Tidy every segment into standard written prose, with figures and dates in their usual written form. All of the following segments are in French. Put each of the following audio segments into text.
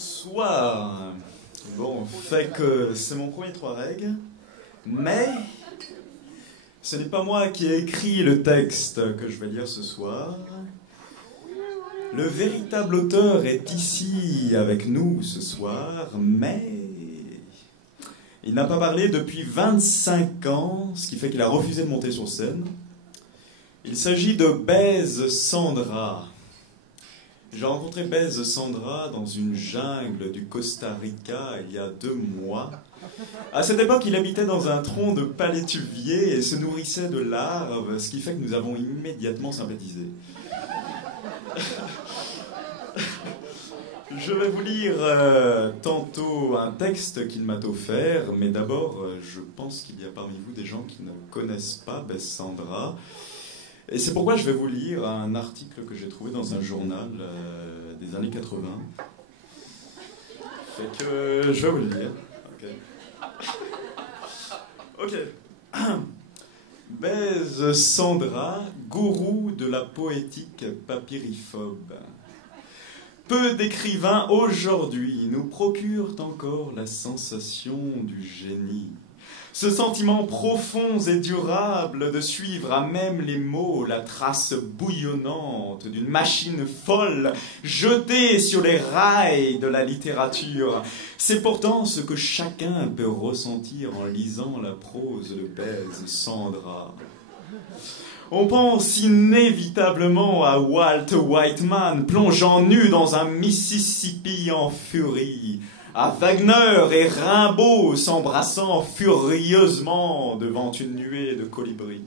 Bonsoir. Bon, fait que c'est mon premier trois règles, mais ce n'est pas moi qui ai écrit le texte que je vais lire ce soir. Le véritable auteur est ici avec nous ce soir, mais il n'a pas parlé depuis 25 ans, ce qui fait qu'il a refusé de monter sur scène. Il s'agit de Bèze Sandra. J'ai rencontré Bèze Sandra dans une jungle du Costa Rica il y a 2 mois. À cette époque, il habitait dans un tronc de palétuvier et se nourrissait de larves, ce qui fait que nous avons immédiatement sympathisé. Je vais vous lire tantôt un texte qu'il m'a offert, mais d'abord, je pense qu'il y a parmi vous des gens qui ne connaissent pas Bèze Sandra. Et c'est pourquoi je vais vous lire un article que j'ai trouvé dans un journal des années 80. Fait que je vais vous le lire. Ok. Bèze Sandra, gourou de la poétique papyriphobe. Peu d'écrivains aujourd'hui nous procurent encore la sensation du génie. Ce sentiment profond et durable de suivre à même les mots la trace bouillonnante d'une machine folle jetée sur les rails de la littérature. C'est pourtant ce que chacun peut ressentir en lisant la prose de Bèze Sandra. On pense inévitablement à Walt Whitman plongeant nu dans un Mississippi en furie, à Wagner et Rimbaud s'embrassant furieusement devant une nuée de colibris.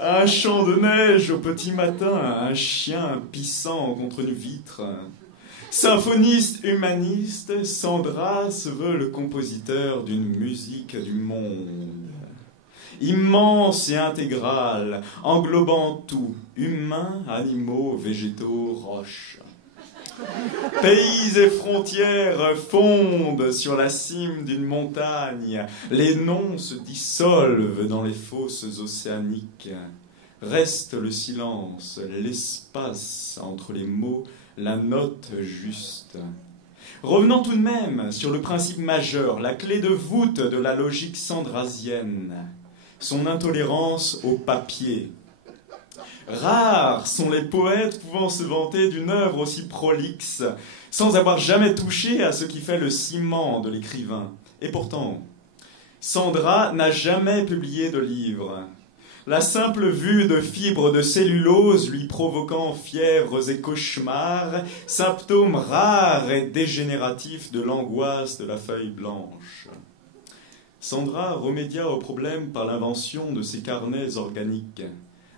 Un champ de neige au petit matin, un chien pissant contre une vitre. Symphoniste humaniste, Sandra se veut le compositeur d'une musique du monde. Immense et intégrale, englobant tout, humains, animaux, végétaux, roches. Pays et frontières fondent sur la cime d'une montagne, les noms se dissolvent dans les fosses océaniques. Reste le silence, l'espace entre les mots, la note juste. Revenons tout de même sur le principe majeur, la clé de voûte de la logique sandrasienne, son intolérance au papier. Rares sont les poètes pouvant se vanter d'une œuvre aussi prolixe, sans avoir jamais touché à ce qui fait le ciment de l'écrivain. Et pourtant, Sandra n'a jamais publié de livre. La simple vue de fibres de cellulose lui provoquant fièvres et cauchemars, symptômes rares et dégénératifs de l'angoisse de la feuille blanche. Sandra remédia au problème par l'invention de ses carnets organiques.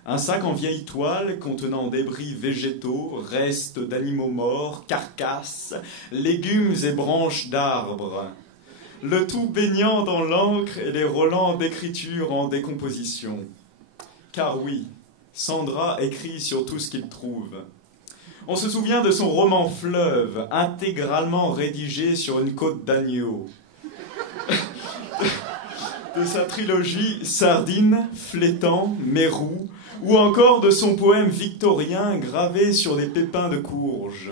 Un sac en vieille toile contenant débris végétaux, restes d'animaux morts, carcasses, légumes et branches d'arbres. Le tout baignant dans l'encre et les relents d'écriture en décomposition. Car oui, Sandra écrit sur tout ce qu'il trouve. On se souvient de son roman Fleuve, intégralement rédigé sur une côte d'agneau. De sa trilogie Sardine, Flétan, Mérou, ou encore de son poème victorien gravé sur des pépins de courge.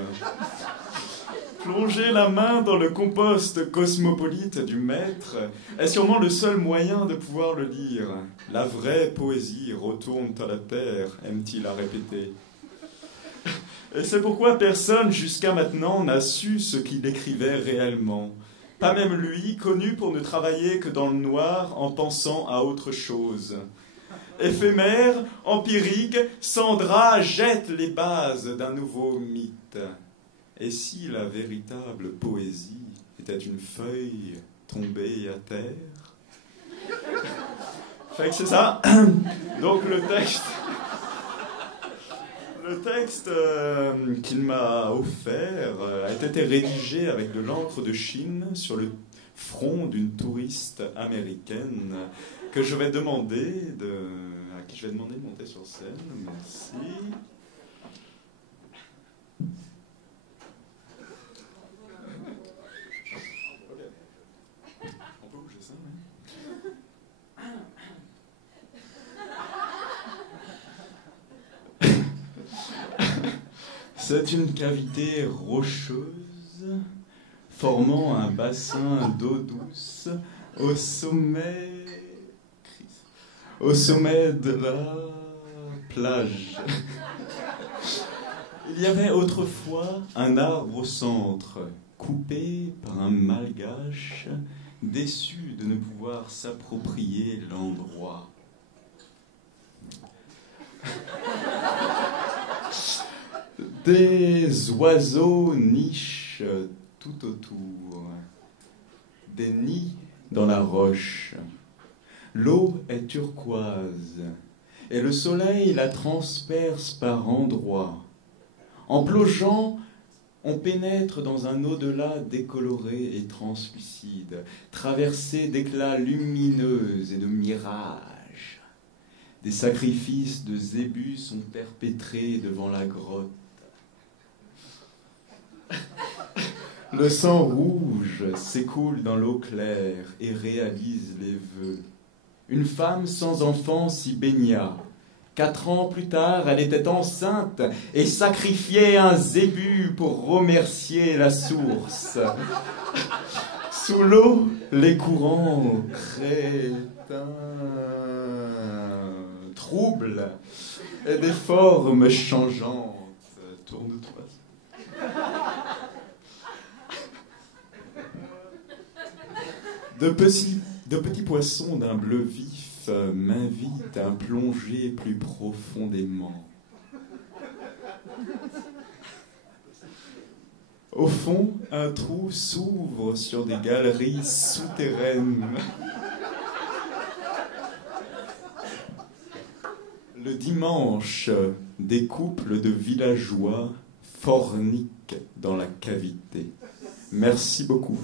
Plonger la main dans le compost cosmopolite du maître est sûrement le seul moyen de pouvoir le lire. La vraie poésie retourne à la terre, aime-t-il à répéter. Et c'est pourquoi personne jusqu'à maintenant n'a su ce qu'il écrivait réellement. Pas même lui, connu pour ne travailler que dans le noir en pensant à autre chose. Éphémère, empirique, Sandra jette les bases d'un nouveau mythe. Et si la véritable poésie était une feuille tombée à terre? Fait que c'est ça. Donc le texte qu'il m'a offert a été rédigé avec de l'encre de Chine sur le front d'une touriste américaine que je vais demander à qui je vais demander de monter sur scène. Merci. On peut bouger ça, oui. C'est une cavité rocheuse formant un bassin d'eau douce au sommet de la plage. Il y avait autrefois un arbre au centre, coupé par un malgache, déçu de ne pouvoir s'approprier l'endroit. Des oiseaux nichent tout autour, des nids dans la roche. L'eau est turquoise et le soleil la transperce par endroits. En plongeant, on pénètre dans un au-delà décoloré et translucide, traversé d'éclats lumineux et de mirages. Des sacrifices de zébus sont perpétrés devant la grotte. Le sang rouge s'écoule dans l'eau claire et réalise les vœux. Une femme sans enfant s'y baigna. 4 ans plus tard, elle était enceinte et sacrifiait un zébu pour remercier la source. Sous l'eau, les courants créent un trouble et des formes changeantes. Tourne-toi. De petits poissons d'un bleu vif m'invitent à plonger plus profondément. Au fond, un trou s'ouvre sur des galeries souterraines. Le dimanche, des couples de villageois forniquent dans la cavité. Merci beaucoup.